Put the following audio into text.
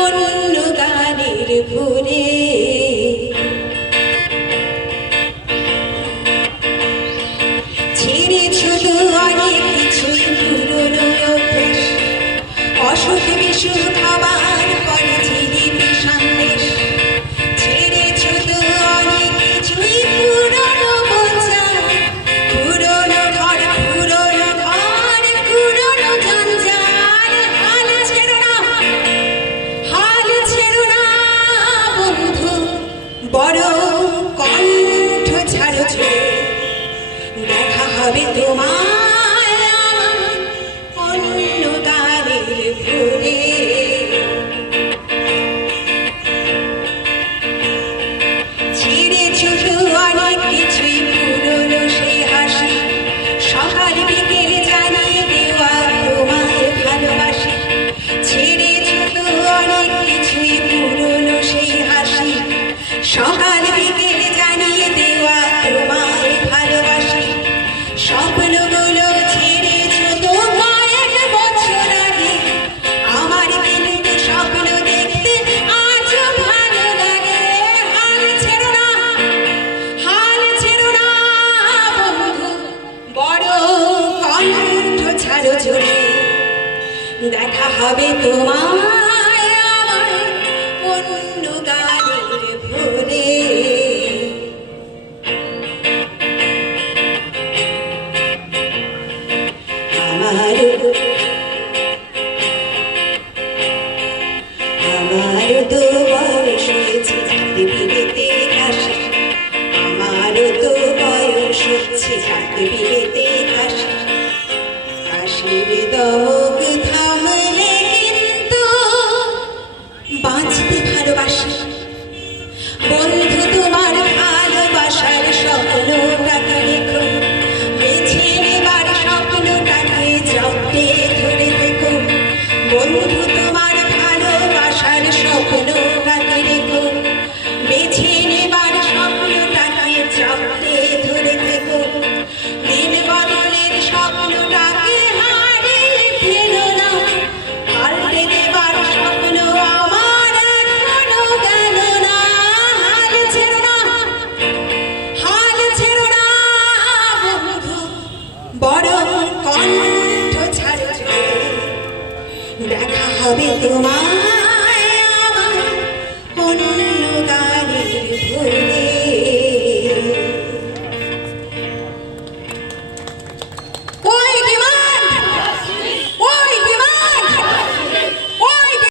অন্য গানের ভুলে। ছেড়েছ তো অনেক কিছুই পুরনো অভ্যেস, অসুখ বিসুখ খাবার পরে ঝিলিপি সন্দেশ। ছেড়েছ তো অনেক কিছুই পুরনো বোঝা, পুরনো ঘর পুরনো ঘর পুরনো জঞ্জাল। হাল ছেড়ো না, হাল ছেড়ো না বন্ধু, বড় কণ্ঠ ছাড়ো ছেড়ে। দেখা হবে তোমার আমার অন্য গানের ভুলে। ছেড়েছ তো অনেক কিছুই পুরনো সেই হাসি, সকাল বিকেল জানিয়ে দেওয়া তোমায় ভালোবাসি। ছেড়েছ তো অনেক কিছুই পুরনো সেই হাসি, সকাল বিকেল জানিয়ে দেওয়া তোমায় ভালোবাসি। স্বপ্নগুলো ছেড়েছ তো কয়েক বছর আগে, আমার কিন্তু স্বপ্ন দেখতে আজও ভালো লাগে। হাল ছেড়ো না, হাল ছেড়ো না বন্ধু, বড় কণ্ঠ ছাড়ো জোরে। দেখা হবে তোমায় আমার অন্য গানের ভুলে। আমারও তো বয়স হয়েছে হাতে বিড়েতে কাশি, আমারও তো বয়স হচ্ছে হাতে বিড়েতে কাশি। কাশির দমক থামলে কিন্তু বাঁচতে ভালোবাসি। বন্ধু তোমার ভালোবাসার স্বপ্নটাকে রেখো, বেছে নেবার স্বপ্নটাকে জপতে ধরে থেকো। বন্ধু তোমার ভালোবাসার স্বপ্নটাকে রেখো, বেছে নেবার স্বপ্নটাকে জপতে ধরে থেকো। দিন বদলের স্বপ্নটাকে হারিয়ে ফেলো না, পাল্টে দেবার স্বপ্ন আমার এখনো গেল না। হাল ছেড়ো না, হাল ছেড়ো না বন্ধু, বড় কণ্ঠ ছাড়ো। দেখা হবে তোমার